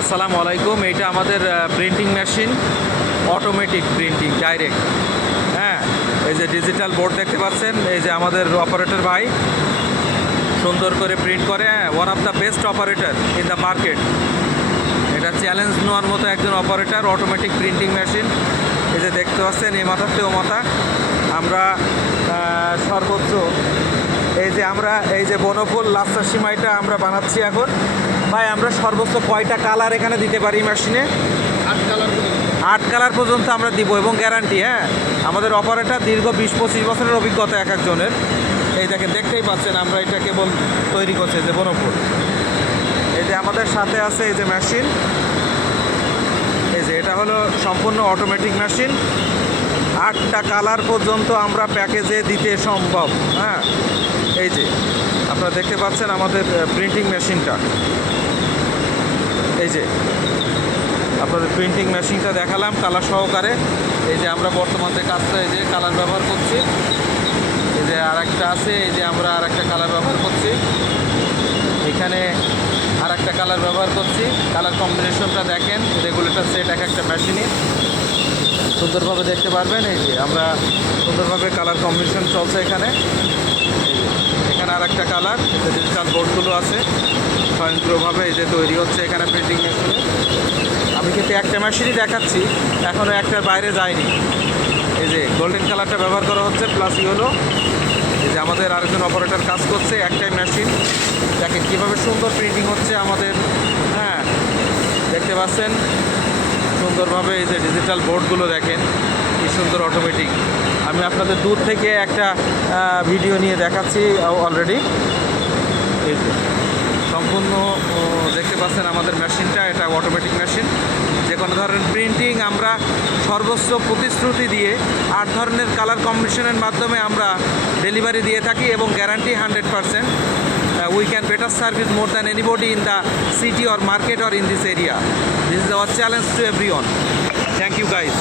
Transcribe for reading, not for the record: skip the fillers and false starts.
আসসালামু আলাইকুম। এইটা আমাদের printing machine, automatic printing direct. হ্যাঁ, এই যে ডিজিটাল বোর্ড দেখতে পাচ্ছেন, এই যে আমাদের অপারেটর ভাই সুন্দর করে প্রিন্ট করে। One of the best operator in the market. এটা চ্যালেঞ্জ নেওয়ার মতো একজন অপারেটর, অটোমেটিক প্রিন্টিং মেশিন। এই যে দেখতে পাচ্ছেন, এই মাথাতে ও মাথা আমরা সর্বোচ্চ এই যে বনফুল লাচ্ছা সিমাইটা আমরা বানাচ্ছি এখন। ভাই আমরা সর্বোচ্চ কয়টা কালার এখানে দিতে পারি মেশিনে? 8 কালার পর্যন্ত আমরা দিব এবং গ্যারান্টি। হ্যাঁ, আমাদের অপারেটর দীর্ঘ 20-25 বছরের অভিজ্ঞতা এক একজনের। এই দেখেন, দেখতেই পাচ্ছেন আমরা এটা কেবল তৈরি করছি যে বনফুল। এই যে আমাদের সাথে আছে এই যে মেশিন, এই যে এটা হলো সম্পূর্ণ অটোমেটিক মেশিন। 8টা কালার পর্যন্ত আমরা প্যাকেজে দিতে সম্ভব। হ্যাঁ, এই যে আপনারা দেখতে পাচ্ছেন আমাদের প্রিন্টিং মেশিনটা। এই যে আপনাদের প্রিন্টিং মেশিনটা দেখালাম কালার সহকারে। এই যে আমরা বর্তমানে কাজটা এই যে কালার ব্যবহার করছি। এই যে আর একটা আছে, এই যে আমরা আর একটা কালার ব্যবহার করছি। এখানে আর একটা কালার ব্যবহার করছি। কালার কম্বিনেশনটা দেখেন, রেগুলেটর সেট এক একটা মেশিনে সুন্দরভাবে দেখতে পারবেন। এই যে আমরা সুন্দরভাবে কালার কম্বিনেশন চলছে এখানে। এখানে আর একটা কালার, ডিজিটাল বোর্ডগুলো আছে স্বয়ংক্রিয়ভাবে এই যে তৈরি হচ্ছে এখানে প্রিন্টিং মেশিনে। আমি কিন্তু একটা মেশিনই দেখাচ্ছি, এখনও একটার বাইরে যায়নি। এই যে গোল্ডেন কালারটা ব্যবহার করা হচ্ছে, প্লাস ইয়েলো। এই যে আমাদের আরেকজন অপারেটর কাজ করছে, একটাই মেশিন। দেখেন কীভাবে সুন্দর প্রিন্টিং হচ্ছে আমাদের। হ্যাঁ, দেখতে পাচ্ছেন সুন্দরভাবে। এই যে ডিজিটাল বোর্ডগুলো দেখেন কি সুন্দর অটোমেটিক। আমি আপনাদের দূর থেকে একটা ভিডিও নিয়ে দেখাচ্ছি অলরেডি। এই যে সম্পূর্ণ দেখতে পাচ্ছেন আমাদের মেশিনটা, এটা অটোমেটিক মেশিন। যে কোনো ধরনের প্রিন্টিং আমরা সর্বোচ্চ প্রতিশ্রুতি দিয়ে 8 ধরনের কালার কম্বিনেশনের মাধ্যমে আমরা ডেলিভারি দিয়ে থাকি এবং guarantee 100%। We can better service more than anybody in the city or market or in this area. This is our challenge to everyone. Thank you guys.